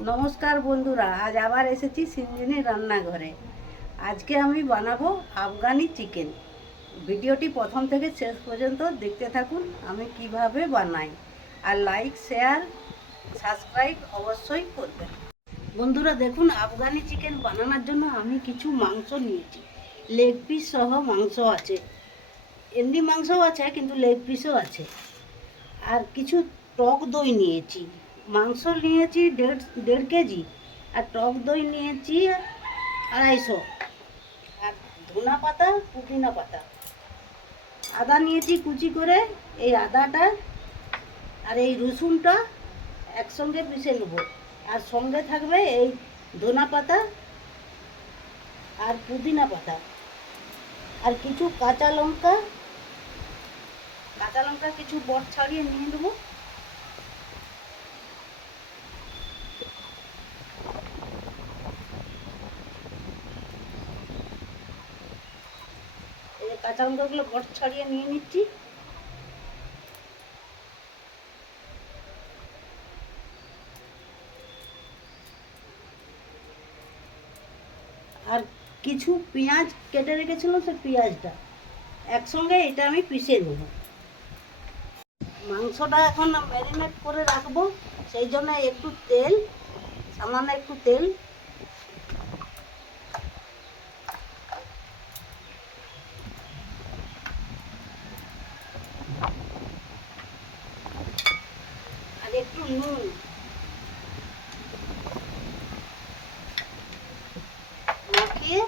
নমস্কার বন্ধুরা, আজ আবার এসেছি সিঞ্জিনি রান্নাঘরে। আজকে আমি বানাবো আফগানি চিকেন। ভিডিওটি প্রথম থেকে শেষ পর্যন্ত দেখতে থাকুন, আমি কীভাবে বানাই। আর লাইক, শেয়ার, সাবস্ক্রাইব অবশ্যই করবেন। বন্ধুরা, দেখুন, আফগানি চিকেন বানানোর জন্য আমি কিছু মাংস নিয়েছি। লেগ পিস সহ মাংস আছে। এমনি মাংসও আছে, কিন্তু লেগ পিসও আছে। আর কিছু টক দই নিয়েছি। মাংস নিয়েছি দেড় দেড় কেজি আর টক দই নিয়েছি আড়াইশো। আর ধনা পাতা, পুদিনা পাতা। আদা নিয়েছি কুচি করে, এই আদাটা আর এই রসুনটা একসঙ্গে পিষে নেব। আর সঙ্গে থাকবে এই ধনা পাতা আর পুদিনা পাতা। আর কিছু কাঁচা লঙ্কা কাঁচা লঙ্কা কিছু বট ছাড়িয়ে নিয়ে নেব। কাঁচা বট ছাড়িয়ে নিয়ে নিচ্ছি। আর কিছু পেঁয়াজ কেটে রেখেছিলাম সে পেঁয়াজটা। একসঙ্গে এটা আমি পিষে নেব। মাংসটা এখন ম্যারিনেট করে রাখব, সেই জন্য একটু তেল, সামান্য একটু তেল আর একটু নুন মাখিয়ে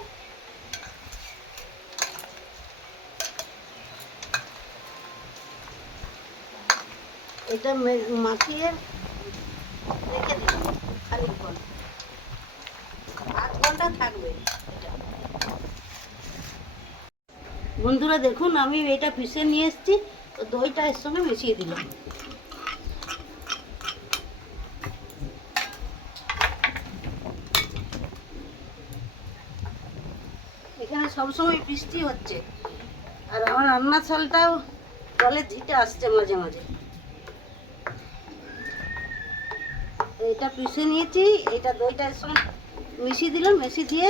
এটা মাখিয়ে রেখে দিন খানিকক্ষণ আধ ঘণ্টা থাকবে বন্ধুরা, দেখুন, আমি এটা পিষে নিয়ে এসেছি, তো দইটা এর সঙ্গে মিশিয়ে দিলাম। এখানে সবসময় বৃষ্টি হচ্ছে। আর আমার রান্নার চালটাও জলে ঝিটে আসছে মাঝে মাঝে। এটা পিষে নিয়েছি, এটা দইটা সঙ্গে মিশিয়ে দিলাম, মিশিয়ে দিয়ে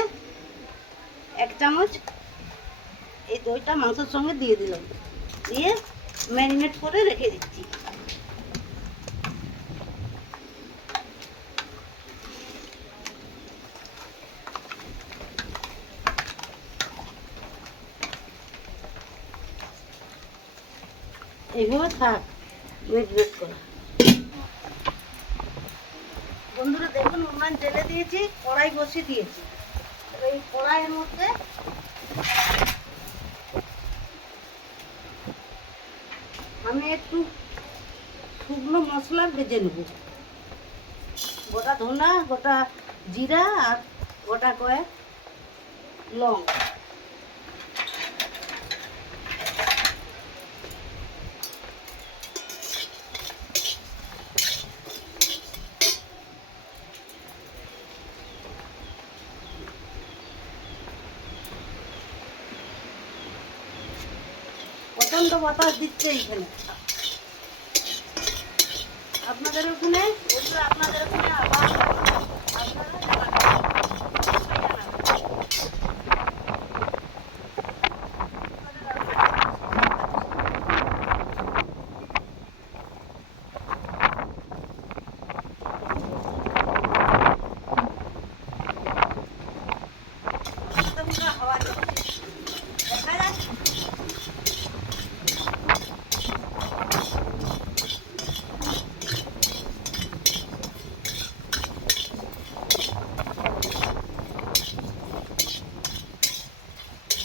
এক চামচ এই দইটা মাংসের সঙ্গে দিয়ে দিলাম। দিয়ে ম্যারিনেট করে রেখে দিচ্ছি। এইভাবে থাক, ম্যারিনেট করা। বন্ধুরা দেখুন, উনান জেলে দিয়েছি, কড়াই বসিয়ে দিয়েছি। এই কড়াইয়ের মধ্যে আমি একটু শুকনো মশলা ভেজে নেব। গোটা ধনা, গোটা জিরা আর গোটা কয়েক লং। প্রচণ্ড বাতাস দিচ্ছে এইখানে আপনাদের ওখানে? বন্ধুরা আপনাদের ওখানে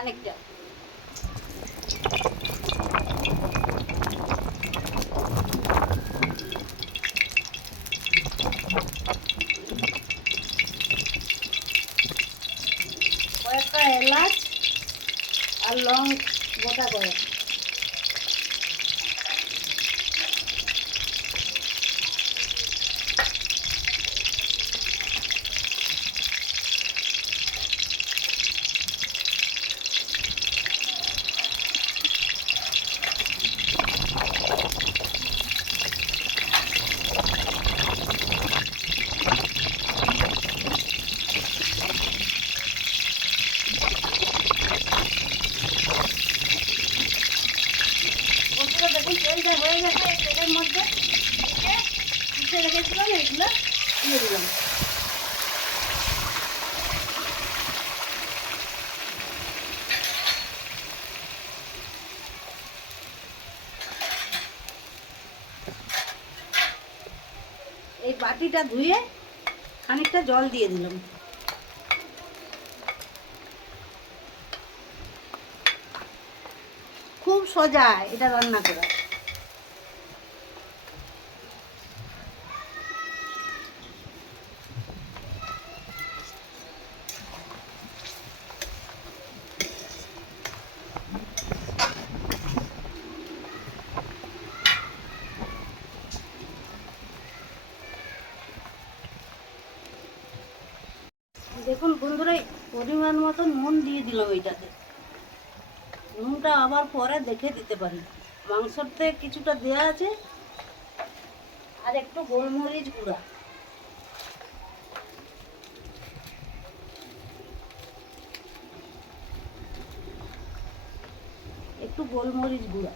খানিকটা এই বাটিটা ধুয়ে খানিকটা জল দিয়ে দিলাম। খুব সোজা এটা রান্না করা। দেখুন বন্ধুরা পরিমাণ মতো নুন দিয়ে দিলাম এইটাতে। নুনটা আবার পরে দেখে দিতে পারি। মাংসতে কিছুটা দেওয়া আছে আর একটু গোলমরিচ গুঁড়া। একটু গোলমরিচ গুঁড়া।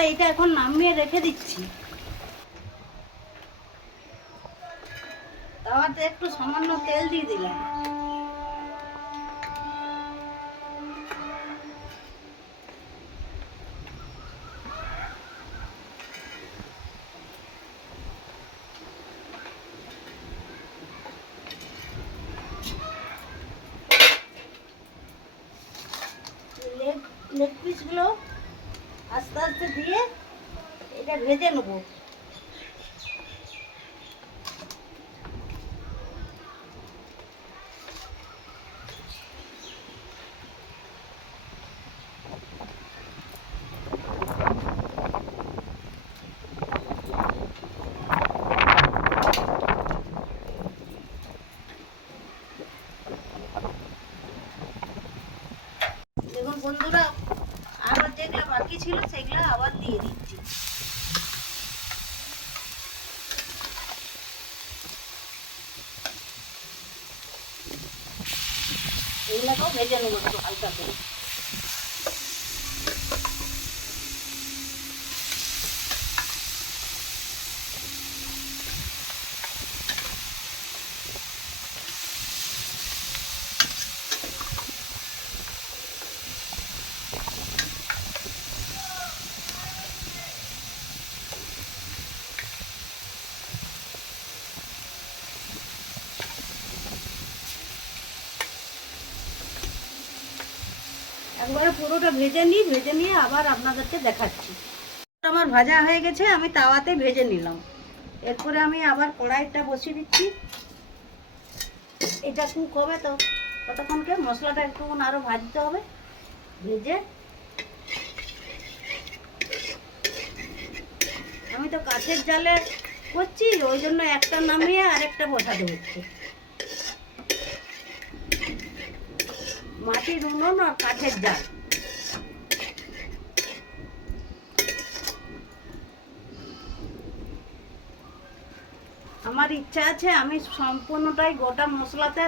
বন্ধুরা এটা এখন নামিয়ে রেখে দিচ্ছি। তাওয়াতে একটু সামান্য তেল দিয়ে দিলাম। লেগ লেগ পিসগুলো এটা ভেজে নেব দেখুন বন্ধুরা আরও যেগুলো বাকি ছিল সেগুলো আবার দিয়ে দিচ্ছি এগুলোকেও ভেজে নেব একটু হালকা করে একবারে পুরোটা ভেজে নিই, ভেজে নিয়ে আবার আপনাদেরকে দেখাচ্ছি। আমার ভাজা হয়ে গেছে, আমি তাওয়াতে ভেজে নিলাম। এরপরে আমি আবার কড়াইটা বসিয়ে দিচ্ছি। এটা কুক হবে তো ততক্ষণকে মশলাটা একটুক্ষণ আরও ভাজতে হবে। ভেজে। আমি তো কাঠের জালে করছি, ওই জন্য একটা নামিয়ে আরেকটা বসাতে হচ্ছে। মাটির উনুন আর কাঠের জাল। আমার ইচ্ছা আছে আমি সম্পূর্ণটাই গোটা মশলাতে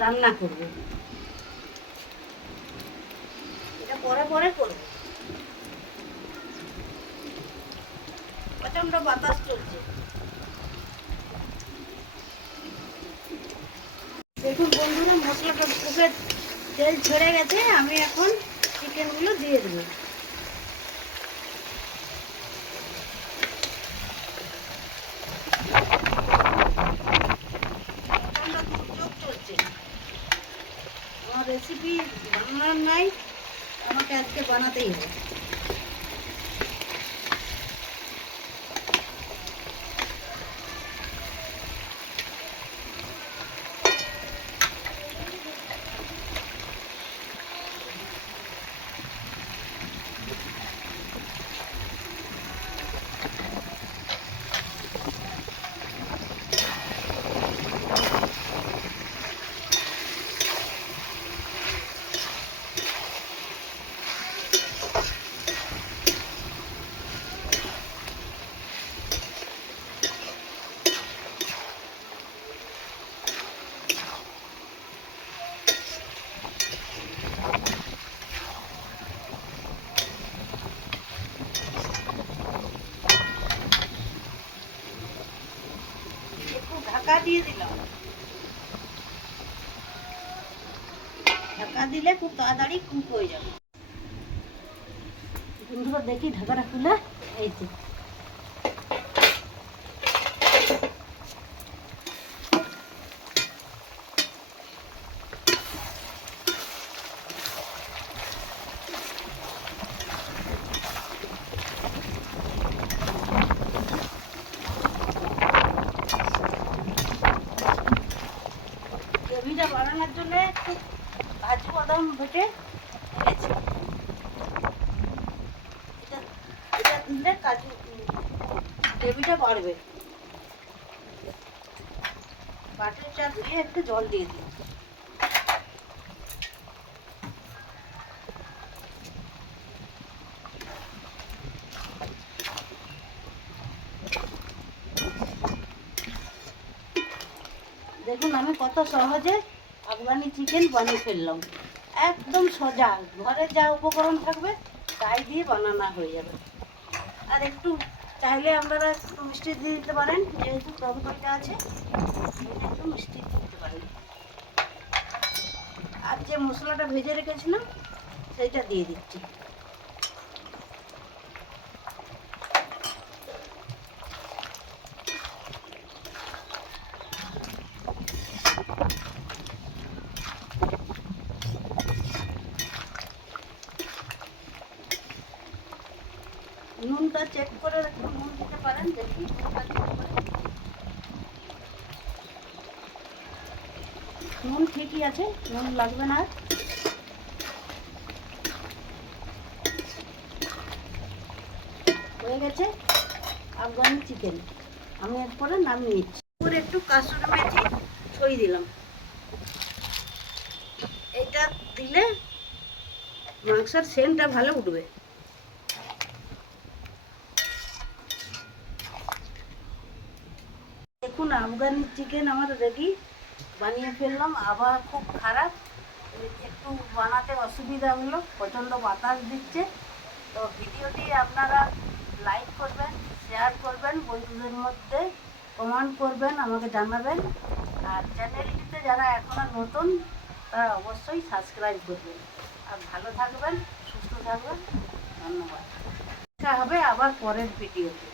রান্না করব। এটা পরে পরে করব। প্রচণ্ড বাতাস চলছে। দেখুন বন্ধুরা, মশলাটা তেল ছেড়ে গেছে, আমি এখন চিকেনগুলো দিয়ে দেবো প্রচণ্ড দুর্যোগ চলছে আমার রেসিপি বানানোর নাই আমাকে আজকে বানাতেই হবে একটু ঢাকা দিয়ে দিলাম ঢাকা দিলে খুব তাড়াতাড়ি কুক হয়ে যাবে। বন্ধুরা দেখি ঢাকাটা খুলে, এই তো গ্রেভিটা বানানোর জন্য একটু কাজু বাদাম বেটে রেখেছি এটা এটা দিলে কাজু বাড়বে বাটির চাল দিয়ে একটু জল দিয়ে দিই দেখুন, আমি কত সহজে আফগানি চিকেন বানিয়ে ফেললাম। একদম সোজা, ঘরে যা উপকরণ থাকবে, তাই দিয়ে বানানো হয়ে যাবে। আর একটু চাইলে আপনারা একটু মিষ্টি দিয়ে দিতে পারেন, যেহেতু টমেটোটা আছে, একটু মিষ্টি দিয়ে দিতে পারেন। আর যে মশলাটা ভেজে রেখেছিলাম, সেইটা দিয়ে দিচ্ছি নুনটা চেক করে একটু নুন দিতে পারেন দেখি নুনটা চেক করে নুন ঠিকই আছে, নুন লাগবে না। হয়ে গেছে আফগানি চিকেন। আমি এরপরে নামিয়ে নিচ্ছি। এরপরে একটু কাসুরি মেথি ছড়িয়ে দিলাম। এইটা দিলে মাংসের সেন্টটা ভালো উঠবে। দেখুন, আফগানি চিকেন আমার রেডি বানিয়ে ফেললাম, আবার খুব খারাপ। একটু বানাতে অসুবিধা হলো, প্রচণ্ড বাতাস দিচ্ছে। তো ভিডিওটি আপনারা লাইক করবেন শেয়ার করবেন, বন্ধুদের মধ্যে কমেন্ট করবেন, আমাকে জানাবেন। আর চ্যানেলটিতে যারা এখনও নতুন, তারা অবশ্যই সাবস্ক্রাইব করবেন। আর ভালো থাকবেন, সুস্থ থাকবেন। ধন্যবাদ। দেখা হবে আবার পরের ভিডিওতে